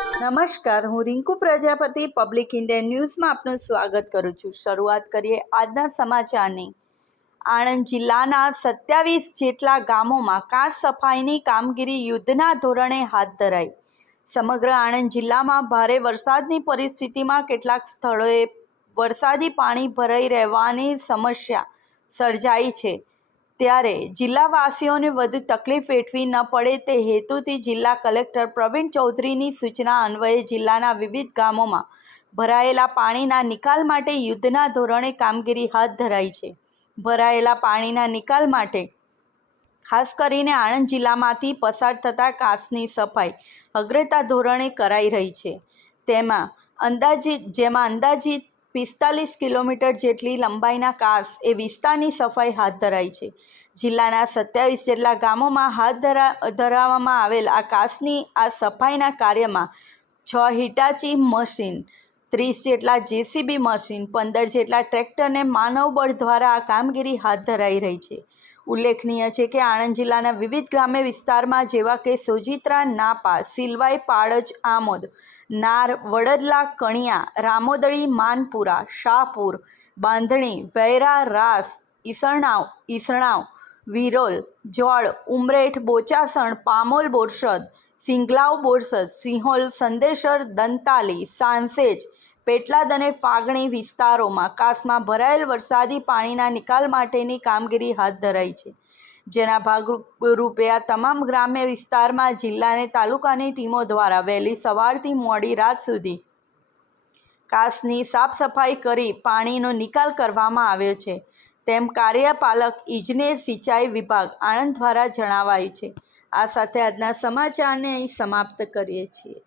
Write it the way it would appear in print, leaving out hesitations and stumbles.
નમસ્કાર, હું Rinku Prajapati public Indian ન્યૂઝમાં આપનું સ્વાગત કરું છું। શરૂઆત કરીએ આજના સમાચારની। આણંદ જિલ્લાના 27 જેટલા ગામોમાં કાંસ સફાઈની કામગીરી યુદ્ધના ધોરણે હાથ ધરાઈ। સમગ્ર આણંદ જિલ્લામાં ભારે વરસાદની પરિસ્થિતિમાં કેટલાક સ્થળોએ વરસાદી પાણી ભરાઈ રહેવાની સમસ્યા સર્જાઈ છે, ત્યારે જિલ્લાવાસીઓને વધુ તકલીફ વેઠવી ન પડે તે હેતુથી જિલ્લા કલેક્ટર પ્રવીણ ચૌધરીની સૂચના અન્વયે જિલ્લાના વિવિધ ગામોમાં ભરાયેલા પાણીના નિકાલ માટે યુદ્ધના ધોરણે કામગીરી હાથ ધરાઈ છે। ભરાયેલા પાણીના નિકાલ માટે ખાસ કરીને આણંદ જિલ્લામાંથી પસાર થતા કાંસની સફાઈ અગ્રતા ધોરણે કરાઈ રહી છે। જેમાં અંદાજિત 45 કિલોમીટર જેટલી લંબાઈના કાંસ એ વિસ્તારની સફાઈ હાથ ધરાઈ છે। જિલ્લાના 27 જેટલા ગામોમાં હાથ ધરવામાં આવેલ આ કાંસની આ સફાઈના કાર્યમાં 6 હિટાચી મશીન, 30 જેટલા JCB મશીન, 15 જેટલા ટ્રેક્ટરને માનવબળ દ્વારા આ કામગીરી હાથ ધરાઈ રહી છે। ઉલ્લેખનીય છે કે આણંદ જિલ્લાના વિવિધ ગ્રામ્ય વિસ્તારમાં જેવા કે સોજિત્રા, નાપા, સિલવાઈ, પાળજ, આમોદ, નાર, વડદલા, કણિયા, રામોદળી, માનપુરા, શાહપુર, બાંધણી, વૈરા, રાસ, ઈસણાવ, વિરોલ, જોડ, ઉમરેઠ, બોચાસણ, પામોલ, બોરસદ, સિંગલાવ, બોરસદ, સિંહોલ, સંદેશર, દંતાલી, સાંસેજ, પેટલાદ અને ફાગણી વિસ્તારોમાં કાંસમાં ભરાયેલ વરસાદી પાણીના નિકાલ માટેની કામગીરી હાથ ધરાઈ છે, જેના ભાગરૂપે આ તમામ ગ્રામ્ય વિસ્તારમાં જિલ્લા અને તાલુકાની ટીમો દ્વારા વહેલી સવારથી મોડી રાત સુધી કાંસની સાફ સફાઈ કરી પાણીનો નિકાલ કરવામાં આવ્યો છે, તેમ કાર્યપાલક ઇજનેર સિંચાઈ વિભાગ આણંદ દ્વારા જણાવાયું છે। આ સાથે આજના સમાચારને અહીં સમાપ્ત કરીએ છીએ।